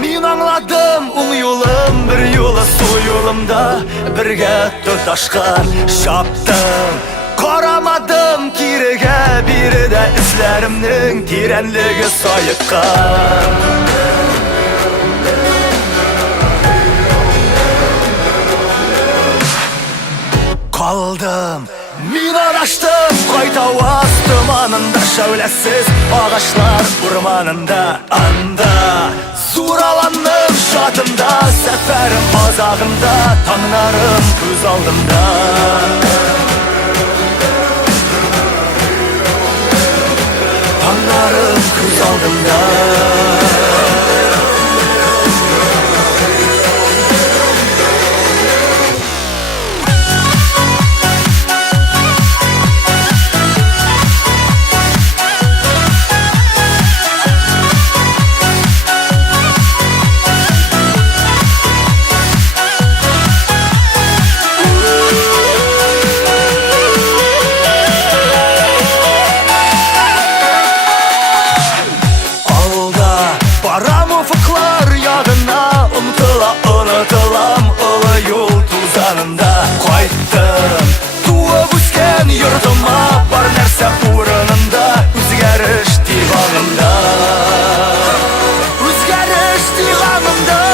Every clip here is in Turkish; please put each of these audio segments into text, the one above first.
Min anladım un yolum bir yola soyulumda birge tutaşkan şaptım. Qaramadım kirige biri de izlerimning terenligi soyuqqan. Kaldım, min araştım Koytavaz dumanında şöylesiz ağaçlar urmanında anda Suralandım şatımda seferim azağında Tanrım göz aldımda Tanrım göz aldımda Unutulam ılı yol tuzanında Qaytdım tuğup üsken yurtıma Var nerse uğrununda Üzgeriş divanında Üzgeriş divanında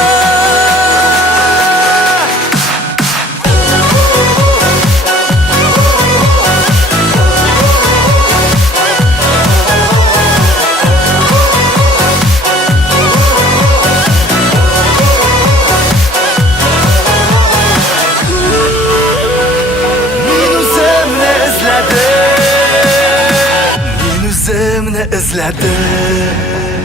izledim